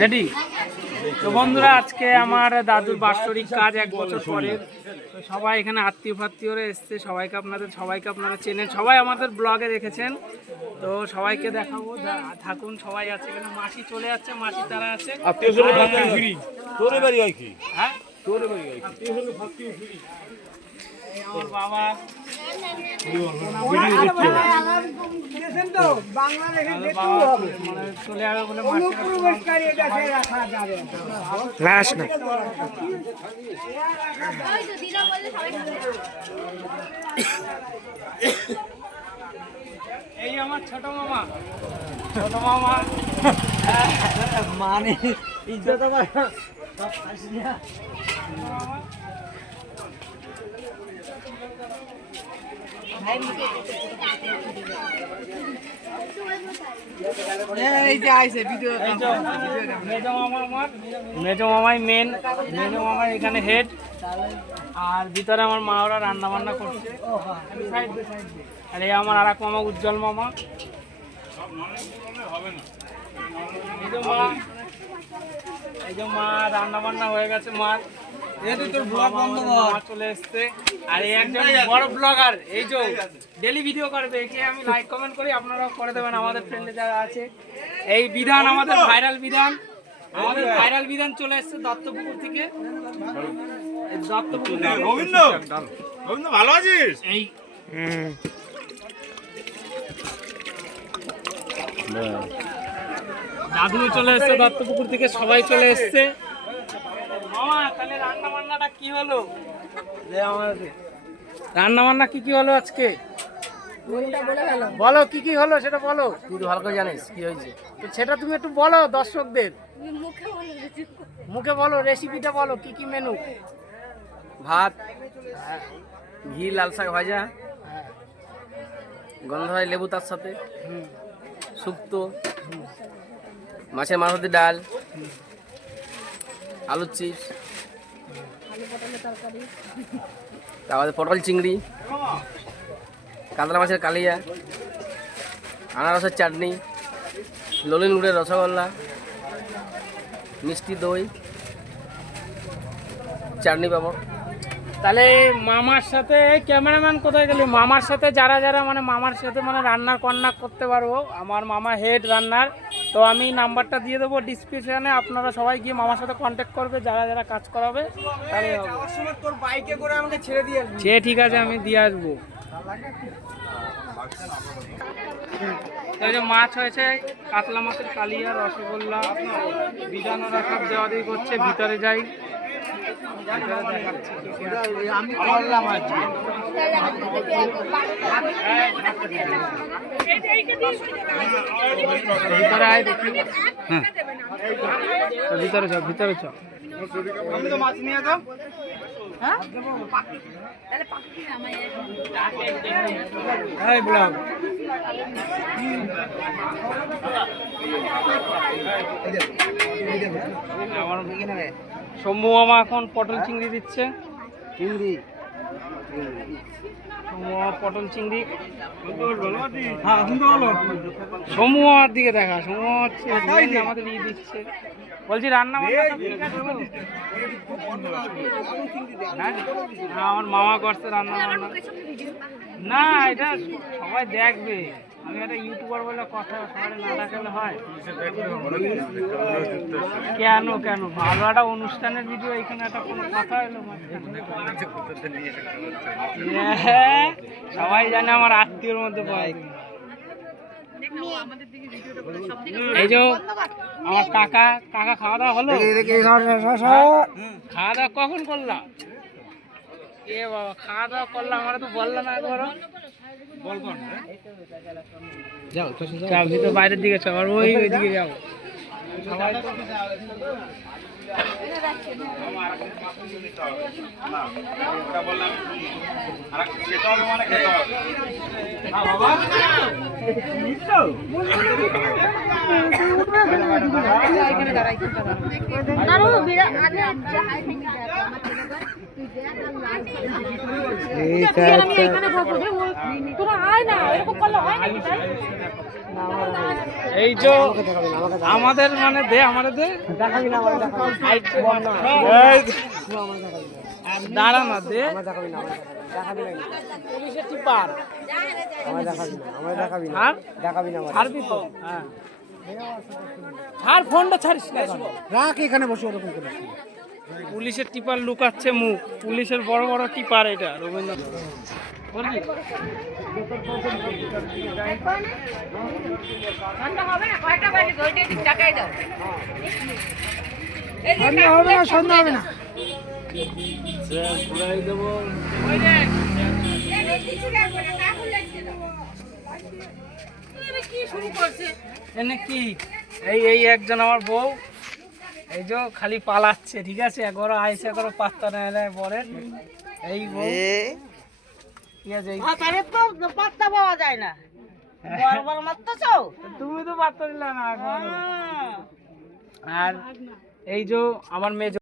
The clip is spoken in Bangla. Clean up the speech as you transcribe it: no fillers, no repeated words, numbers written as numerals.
রেডি? তো বন্ধুরা, আজকে আমার দাদুর বাৎসরিক কাজ 1 বছর পরে। তো সবাই এখানে আত্মীয় ফাত্মীয়রা এসছে, সবাইকে আপনারা চেনেন, সবাই আমাদের ব্লগে দেখেছেন। তো সবাইকে দেখাবো, থাকুন, সবাই আছে এখানে। মাসি চলে যাচ্ছে, মাসি তারা আছে। হ্যাঁ, আমার বাবা চলে যাবে বলে এই আমার ছোট মামা মানে ইজ্জত মেজো মামাই মেন, মেজো মামাই এখানে হেড। আর ভিতরে আমার মা ওরা রান্না বান্না করছে। আর এই আমার আর এক মামা উজ্জ্বল মামা। এই যে মা রান্না বান্না হয়ে গেছে, মার চলে এসছে। আর এই একজন বড় ব্লগার, এই যে ডেলি ভিডিও করবে, একে আমি লাইক কমেন্ট করি, আপনারাও করে দেবেন আমাদের ফ্রেন্ডে যারা আছে। এই বিধান আমাদের ভাইরাল বিধান চলে এসছে দত্তপুকুর থেকে। গোবিন্দ ভালো আছিস? এই দাদু চলে এসছে দত্তপুকুর থেকে, সবাই চলে এসছে। মামা, তাহলে রান্না বান্নাটা কি হলো? রান্না বান্না কি কি হলো আজকে? বলো কি কি হলো, সেটা বলো। তুই তো ভালো করে জানিস কি হয়েছে, তো সেটা তুমি একটু বলো দর্শকদের। মুখে বলো, রেসিপিটা বলো, কি কি মেনু? ভাত, ঘি, লাল শাক ভাজা, গন্ধ হয় লেবু, তার সাথে শুক্তো, মাছের মাথা দিয়ে ডাল, আলুর চিপস, তারপরে পটল চিংড়ি, কাতলা মাছের কালিয়া, আনারসের চাটনি, ললিন গুড়ের রসগোল্লা, মিষ্টি দই, চাটনি পাঁপড়। তাহলে মামার সাথে, ক্যামেরাম্যান কোথায় গেলি? মামার সাথে যারা মানে মামার সাথে মানে রান্নার কন্ট্যাক্ট করতে পারবো, আমার মামা হেড রান্নার। তো আমি নাম্বারটা দিয়ে দেবো ডিসক্রিপশনে, আপনারা সবাই গিয়ে মামার সাথে কন্ট্যাক্ট করবে, যারা কাজ করাবে। তাহলে তোর বাইকে করে আমাকে ছেড়ে দিয়ে আসবি। সে ঠিক আছে, আমি দিয়ে আসবো। মাছ হয়েছে, কাতলা মাছের কালিয়া, রসগোল্লা, বিধানরা সব দেওয়া দিয়ে করছে। ভিতরে যাই, আমি করলাম আজকে। ভিতরে আয় দেখি। হ্যাঁ, ভিতরে চ। আমি তো মাছ নিয়ে যাও। শম্ভু মামা এখন পটল চিংড়ি দিচ্ছে। পটল চিংড়ি শম্ভু মামার দিকে দেখা, শম্ভু আমাদের ই দিচ্ছে। বলছি রান্না আমার মামা করছে রান্না বান্না। না, এটা সবাই দেখবে, আমি একটা ইউটিউবার বলে কথা, সবাই না দেখালে হয়? কেন ভালো একটা অনুষ্ঠানের ভিডিও, এখানে একটা কোনো কথা হলো? সবাই জানে আমার আত্মীয়র মধ্যে পড়ে। এই যে আমার কাকা খাওয়া দাওয়া হলো? খাওয়া দাওয়া কখন করলাম? এ বাবা, খাওয়া দাওয়া করলাম, আমরা তো বললো না একবারও। ভিতরে বাইরের দিকে চল, ওই দিকে যাবো সবাই। এই যে আমাদের মানে দে আমাদের দে দাঁড়া না দে পুলিশের টিপার ছাড়বি তো হ্যাঁ ছাড় ফোনটা ছাড়িস না রাখ এখানে বসে ওরকম করে পুলিশের টিপার লুকাচ্ছে মুখ পুলিশের বড় বড় টিপার এটা রবীন্দ্র বলবি সন্ধ্যা হবে না সন্ধ্যা হবে না ঘুরাই দেবো এনে কি এই এই একজন আমার বউ এই যে খালি পালাচ্ছে ঠিক আছে একবারও আইসে একবারও পাত্তা নেয় পরে এই বউ ঠিক আছে পাত্তা পাওয়া যায় না বড় মারতেছ তুমি তো পাত্তা দিলে না আর এই যে আমার মেয়ে